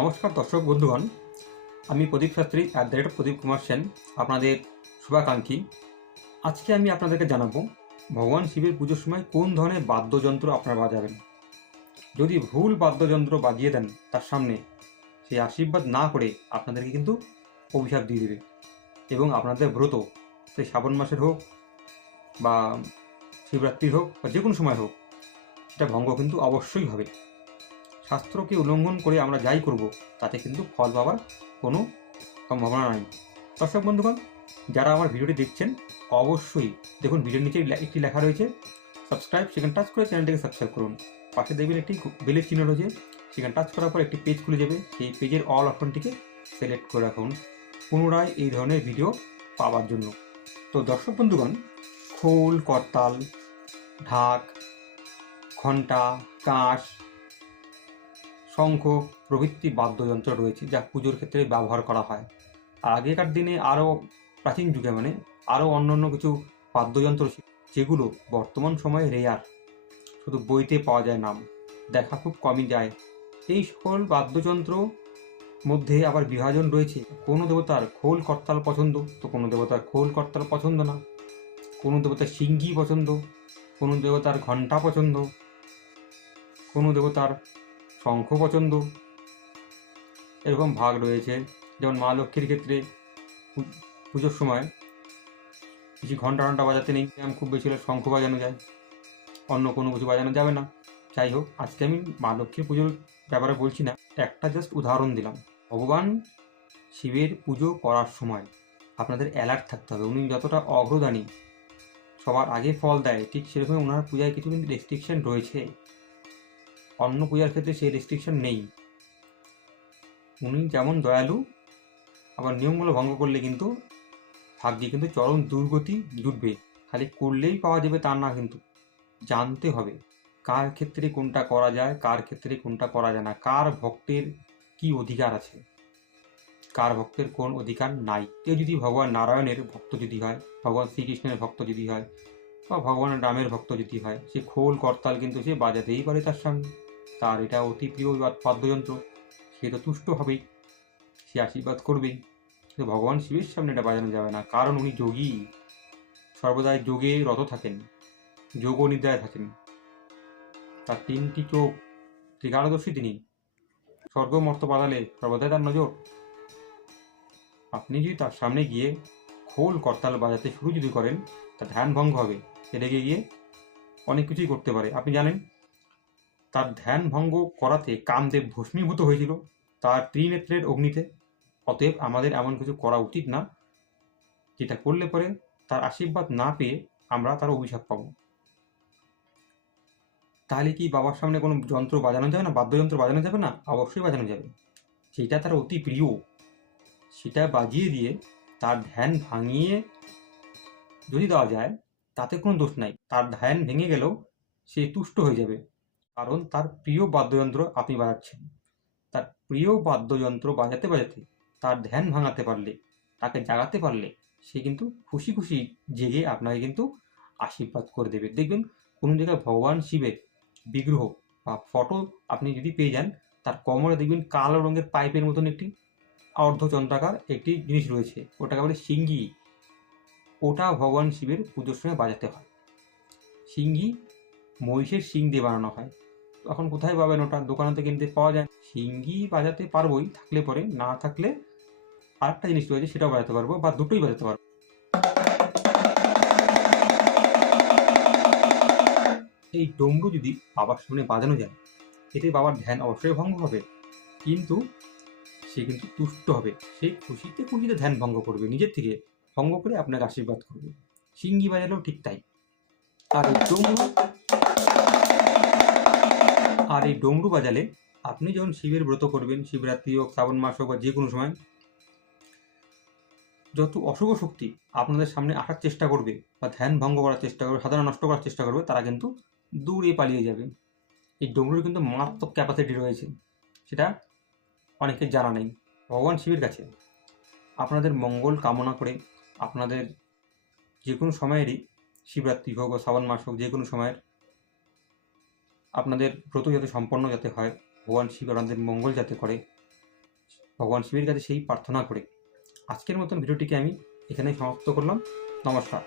নমস্কার দর্শক বন্ধুগণ, আমি প্রদীপ শাস্ত্রী প্রদীপ কুমার সেন, আপনাদের শুভাকাঙ্ক্ষী। আজকে আমি আপনাদেরকে জানাবো ভগবান শিবের পুজোর সময় কোন ধরনের বাদ্যযন্ত্র আপনারা বাজাবেন। যদি ভুল বাদ্যযন্ত্র বাজিয়ে দেন তার সামনে, সেই আশীর্বাদ না করে আপনাদেরকে কিন্তু অভিশাপ দিয়ে দেবে এবং আপনাদের ব্রত, সেই শ্রাবণ মাসের হোক বা শিবরাত্রির হোক বা যে কোনো সময় হোক, সেটা ভঙ্গ কিন্তু অবশ্যই হবে। শাস্ত্রকে উল্লঙ্ঘন করে আমরা যাই করব তাতে কিন্তু ফল পাওয়ার কোনো সম্ভাবনা নাই। দর্শক বন্ধুগণ, যারা আমার ভিডিওটি দেখছেন অবশ্যই দেখুন, ভিডিওর নিচে একটি লেখা রয়েছে সাবস্ক্রাইব, সেখানে টাচ করে চ্যানেলটিকে সাবস্ক্রাইব করুন। পাশে দেখবেন একটি বেলের চিহ্ন রয়েছে, সেখানে টাচ করার পর একটি পেজ খুলে যাবে। সেই পেজের অল অপশনটিকে সিলেক্ট করে রাখুন পুনরায় এই ধরনের ভিডিও পাওয়ার জন্য। তো দর্শক বন্ধুগণ, খোল, করতাল, ঢাক, ঘণ্টা, কাঁস, শঙ্খ প্রভৃতি বাদ্যযন্ত্র রয়েছে যা পুজোর ক্ষেত্রে ব্যবহার করা হয়। আর আগেকার দিনে আরও প্রাচীন যুগে আরও অন্য কিছু বাদ্যযন্ত্র ছিল যেগুলো বর্তমান সময়ে রেয়ার, শুধু বইতে পাওয়া যায় নাম, দেখা খুব কমই যায়। এই সকল বাদ্যযন্ত্র মধ্যে আবার বিভাজন রয়েছে। কোনো দেবতার খোল করতাল পছন্দ, তো কোনো দেবতার খোল করতাল পছন্দ না। কোনো দেবতার সিঙ্গি পছন্দ, কোনো দেবতার ঘণ্টা পছন্দ, কোনো দেবতার শঙ্খ পছন্দ। এরকম ভাগ রয়েছে। যেমন মা লক্ষ্মীর ক্ষেত্রে পুজোর সময় কিছু ঘণ্টা বাজাতে নেই, খুব বেশি হলে শঙ্খ বাজানো যায়, অন্য কোনো কিছু বাজানো যাবে না। যাই হোক, আজকে আমি মা লক্ষ্মীর পুজোর ব্যাপারে বলছি না, একটা জাস্ট উদাহরণ দিলাম। ভগবান শিবের পুজো করার সময় আপনাদের অ্যালার্ট থাকতে হবে। উনি যতটা অগ্রদানী, সবার আগে ফল দেয়, ঠিক সেরকম ওনার পূজায় কিছু কিন্তু রেস্ট্রিকশন রয়েছে। অন্য পূজার ক্ষেত্রে সেই রেস্ট্রিকশন নেই। উনি যেমন দয়ালু, আবার নিয়মগুলো ভঙ্গ করলে কিন্তু ভাগ্যে কিন্তু চরম দুর্গতি জুটবে। খালি করলেই পাওয়া যাবে তা না, কিন্তু জানতে হবে কার ক্ষেত্রে কোনটা করা যায়, কার ক্ষেত্রে কোনটা করা যায় না, কার ভক্তের কি অধিকার আছে, কার ভক্তের কোন অধিকার নাই। কেউ যদি ভগবান নারায়ণের ভক্ত যদি হয়, ভগবান শ্রীকৃষ্ণের ভক্ত যদি হয়, বা ভগবান রামের ভক্ত যদি হয়, সে খোল করতাল কিন্তু সে বাজাতেই পারে তার সামনে। তার এটা অতি প্রিয় বাদ্যযন্ত্র, সে তো তুষ্ট হবেই, সে আশীর্বাদ করবেই। কিন্তু ভগবান শিবের সামনে এটা বাজানো যাবে না, কারণ উনি যোগী, সর্বদাই যোগে রত থাকেন, যোগ নিদ্রায় থাকেন। তার তিনটি চোখ, ত্রিকালদর্শী তিনি, স্বর্গ মর্ত পাতালে সর্বদাই তার নজর। আপনি যদি তার সামনে গিয়ে খোল করতাল বাজাতে শুরু যদি করেন, তার ধ্যান ভঙ্গ হবে, রেগে গিয়ে অনেক কিছুই করতে পারে। আপনি জানেন, তার ধ্যান ভঙ্গ করাতে কামদেব ভস্মীভূত হয়েছিল তার ত্রিনেত্রের অগ্নিতে। অতএব আমাদের এমন কিছু করা উচিত না যেটা করলে পরে তার আশীর্বাদ না পেয়ে আমরা তার অভিশাপ পাবো। তাহলে কি বাবার সামনে কোনো যন্ত্র বাজানো যাবে না, বাদ্যযন্ত্র বাজানো যাবে না? অবশ্যই বাজানো যাবে। যেটা তার অতি প্রিয় সেটা বাজিয়ে দিয়ে তার ধ্যান ভাঙিয়ে যদি দেওয়া যায় তাতে কোনো দোষ নাই। তার ধ্যান ভেঙে গেলেও সে তুষ্ট হয়ে যাবে, কারণ তার প্রিয় বাদ্যযন্ত্র আপনি বাজাচ্ছেন। তার প্রিয় বাদ্যযন্ত্র বাজাতে বাজাতে তার ধ্যান ভাঙাতে পারলে, তাকে জাগাতে পারলে, সে কিন্তু খুশি খুশি জেগে আপনাকে কিন্তু আশীর্বাদ করে দেবে। দেখবেন কোনো জায়গায় ভগবান শিবের বিগ্রহ বা ফটো আপনি যদি পেয়ে যান, তার কোমরে দেখবেন কালো রঙের পাইপের মতন একটি অর্ধচন্দ্রাকার একটি জিনিস রয়েছে, ওটাকে বলে সিঙ্গি। ওটা ভগবান শিবের পুজোর সময় বাজাতে হয়। সিঙ্গি মহিষের শিং দিয়ে বানানো হয়। এখন কোথায় পাবেন ওটা? দোকানে তো কিনতে পাওয়া যায়। সিঙ্গি বাজাতে পারবোই, থাকলে পরে, না থাকলে আরেকটা জিনিস রয়েছে সেটাও বাজাতে পারবো, বা দুটোই বাজাতে পারবো। এই ডমরু যদি বাবার সামনে বাজানো যায়, এতে বাবার ধ্যান অবশ্যই ভঙ্গ হবে, কিন্তু সে কিন্তু তুষ্ট হবে। সে খুশিতে খুশিতে ধ্যান ভঙ্গ করবে, নিজের থেকে ভঙ্গ করে আপনাকে আশীর্বাদ করবে। সিঙ্গি বাজালেও ঠিক তাই। আর এই ডমরু বাজালে আপনি যখন শিবের ব্রত করবেন, শিবরাত্রি হোক, শ্রাবণ মাস হোক, বা যে কোনো সময়, যত অশুভ শক্তি আপনাদের সামনে আসার চেষ্টা করবে বা ধ্যান ভঙ্গ করার চেষ্টা করবে, সাধনা নষ্ট করার চেষ্টা করবে, তারা কিন্তু দূরে পালিয়ে যাবে। এই ডমরুর কিন্তু মারাত্মক ক্যাপাসিটি রয়েছে, সেটা অনেকের জানা নেই। ভগবান শিবের কাছে আপনাদের মঙ্গল কামনা করে, আপনাদের যে কোনো সময়েরই, শিবরাত্রি হোক বা শ্রাবণ মাস হোক, যে কোনো সময়ের আপনাদের ব্রত যাতে সম্পন্ন যাতে হয়, ভগবান শিব আপনাদের মঙ্গল যাতে করে, ভগবান শিবের কাছে সেই প্রার্থনা করে আজকের মতন ভিডিওটিকে আমি এখানেই সমাপ্ত করলাম। নমস্কার।